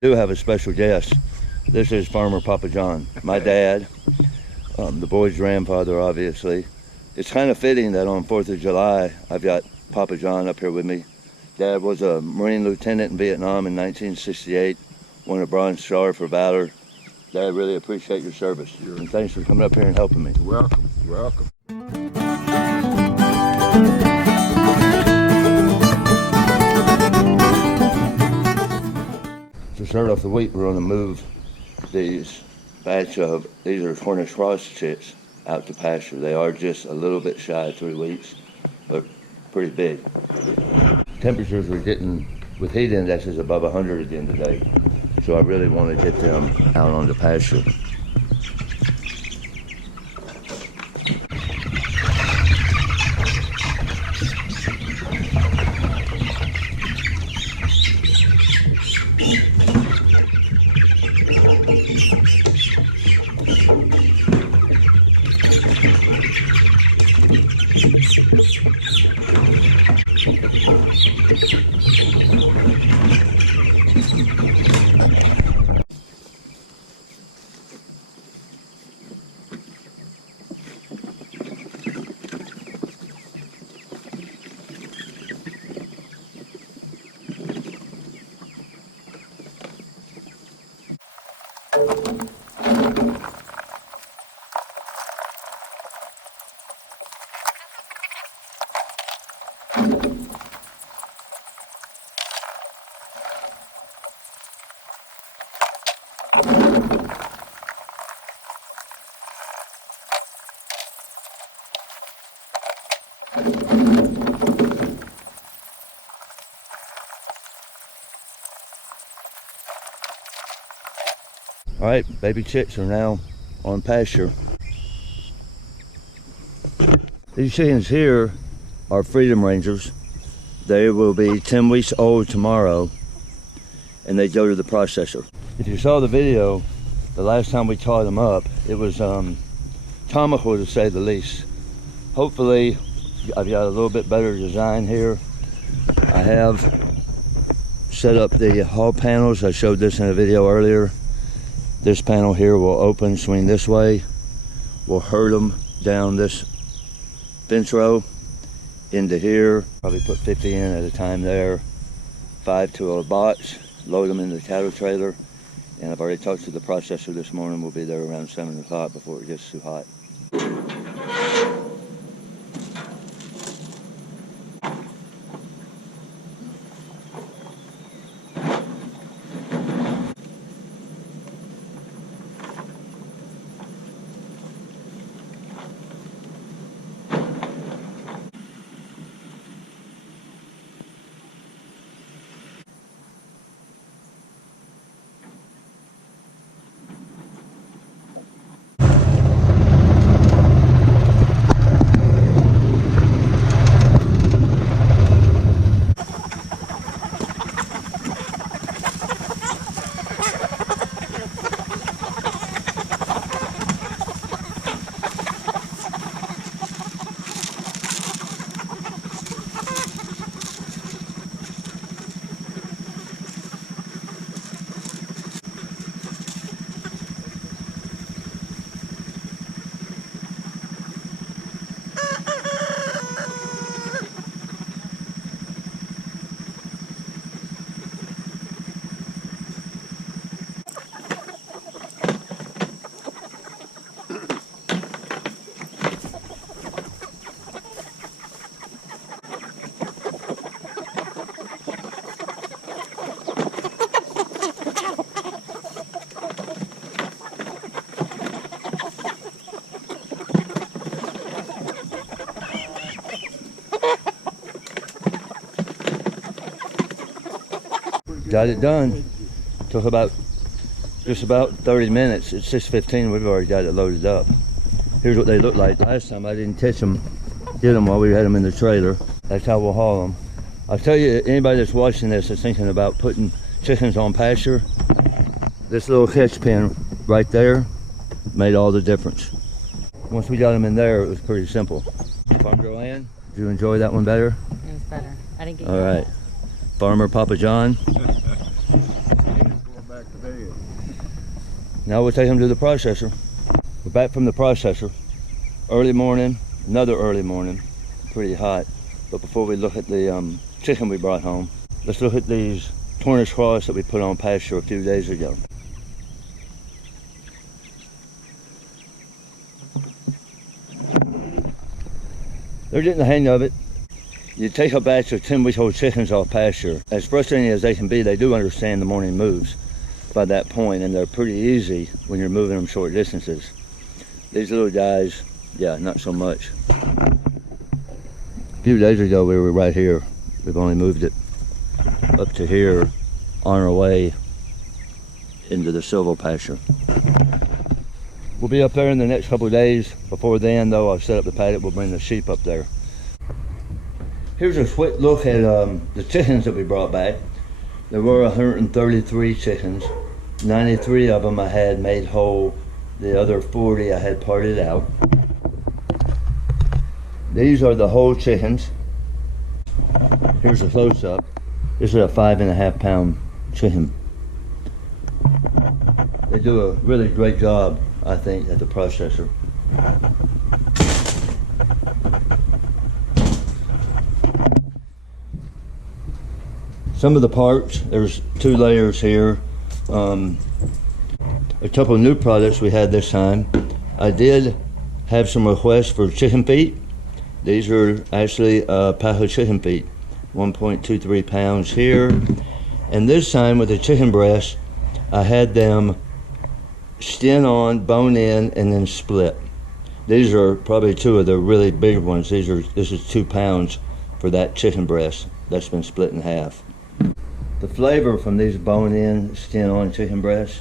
do have a special guest. This is Farmer Papa John, my dad, the boy's grandfather, obviously. It's kind of fitting that on 4th of July, I've got Papa John up here with me. Dad was a Marine lieutenant in Vietnam in 1968, won a Bronze Star for Valor. Dad, I really appreciate your service. Sure. And thanks for coming up here and helping me. You're welcome. You're welcome. To start off the week, we're going to move these these are Cornish cross chicks out to pasture. They are just a little bit shy of 3 weeks, but pretty big. Temperatures are getting, with heat indexes above 100 again today, so I really want to get them out on the pasture. All right, baby chicks are now on pasture. These chickens here are Freedom Rangers. They will be 10 weeks old tomorrow, and they go to the processor. If you saw the video, the last time we taught them up, it was comical to say the least. Hopefully, I've got a little bit better design here. I have set up the hull panels. I showed this in a video earlier. This panel here will open, swing this way. We'll herd them down this fence row into here. Probably put 50 in at a time there. 5 to a box, load them in the cattle trailer. And I've already talked to the processor this morning. We'll be there around 7 o'clock before it gets too hot. Got it done. Took just about 30 minutes. It's 6:15. We've already got it loaded up. Here's what they look like. Last time I didn't get them while we had them in the trailer. That's how we'll haul them. I'll tell you, anybody that's watching this is thinking about putting chickens on pasture, this little catch pin right there made all the difference. Once we got them in there, it was pretty simple. Farm Girl Ann, did you enjoy that one better? It was better. I didn't get all right. Farmer Papa John. back to bed. Now we'll take them to the processor. We're back from the processor. Early morning, another early morning, pretty hot. But before we look at the chicken we brought home, let's look at these Cornish cross that we put on pasture a few days ago. They're getting the hang of it. You take a batch of 10-week-old chickens off pasture. As frustrating as they can be, they do understand the morning moves by that point, and they're pretty easy when you're moving them short distances. These little guys, yeah, not so much. A few days ago we were right here. We've only moved it up to here on our way into the silvo pasture. We'll be up there in the next couple of days. Before then, though, I'll set up the paddock. We'll bring the sheep up there. Here's a quick look at the chickens that we brought back. There were 133 chickens. 93 of them I had made whole. The other 40 I had parted out. These are the whole chickens. Here's a close-up. This is a 5.5 pound chicken. They do a really great job, I think, at the processor. Some of the parts, there's 2 layers here. A couple of new products we had this time. I did have some requests for chicken feet. These are actually Pasture chicken feet, 1.23 pounds here. And this time with the chicken breast, I had them skin on, bone in, and then split. These are probably 2 of the really big ones. This is 2 pounds for that chicken breast that's been split in half. The flavor from these bone in, skin on chicken breasts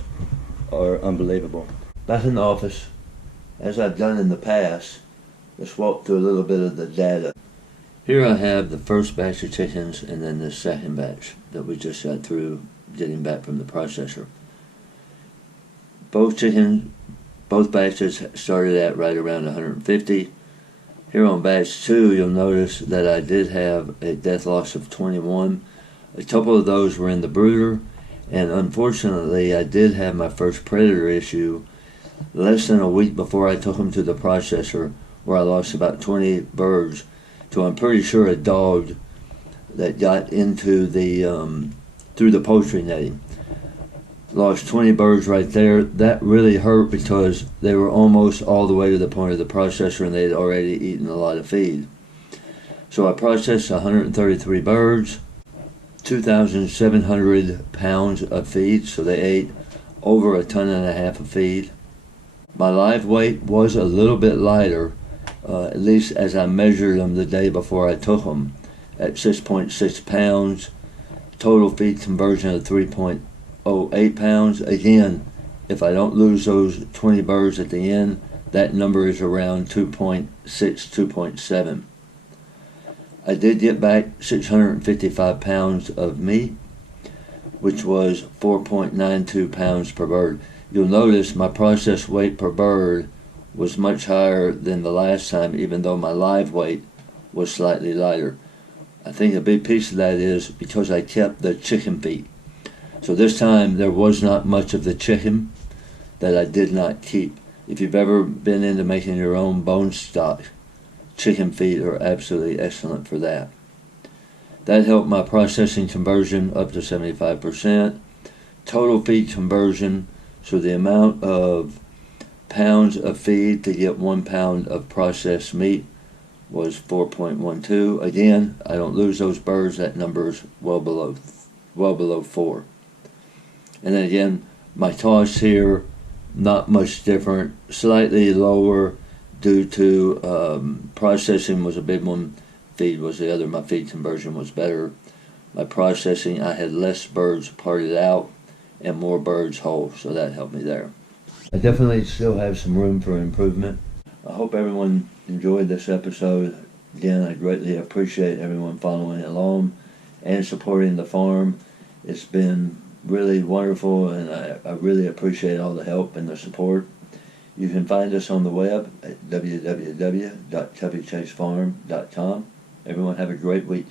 are unbelievable. Back in the office, as I've done in the past, let's walk through a little bit of the data. Here I have the first batch of chickens and then the second batch that we just got through getting back from the processor. Both batches started at right around 150. Here on batch 2, you'll notice that I did have a death loss of 21. A couple of those were in the brooder, and unfortunately I did have my first predator issue less than a week before I took them to the processor, where I lost about 20 birds to, I'm pretty sure, a dog that got into the through the poultry netting. Lost 20 birds right there. That really hurt because they were almost all the way to the point of the processor and they had already eaten a lot of feed. So I processed 133 birds, 2,700 pounds of feed, so they ate over 1.5 tons of feed. My live weight was a little bit lighter, at least as I measured them the day before I took them, at 6.6 pounds. Total feed conversion of 3.08 pounds. Again, if I don't lose those 20 birds at the end, that number is around 2.6, 2.7. I did get back 655 pounds of meat, which was 4.92 pounds per bird. You'll notice my processed weight per bird was much higher than the last time, even though my live weight was slightly lighter. I think a big piece of that is because I kept the chicken feet. So this time there was not much of the chicken that I did not keep. If you've ever been into making your own bone stock, chicken feet are absolutely excellent for that. That helped my processing conversion up to 75%. Total feed conversion, so the amount of pounds of feed to get 1 pound of processed meat, was 4.12. Again, I don't lose those birds. That number is well below 4. And then again, my toss here, not much different, slightly lower due to processing was a big one, feed was the other. My feed conversion was better. My processing, I had less birds parted out and more birds whole, so that helped me there. I definitely still have some room for improvement. I hope everyone enjoyed this episode. Again, I greatly appreciate everyone following along and supporting the farm. It's been really wonderful, and I really appreciate all the help and the support. You can find us on the web at www.tubbychasefarm.com. Everyone have a great week.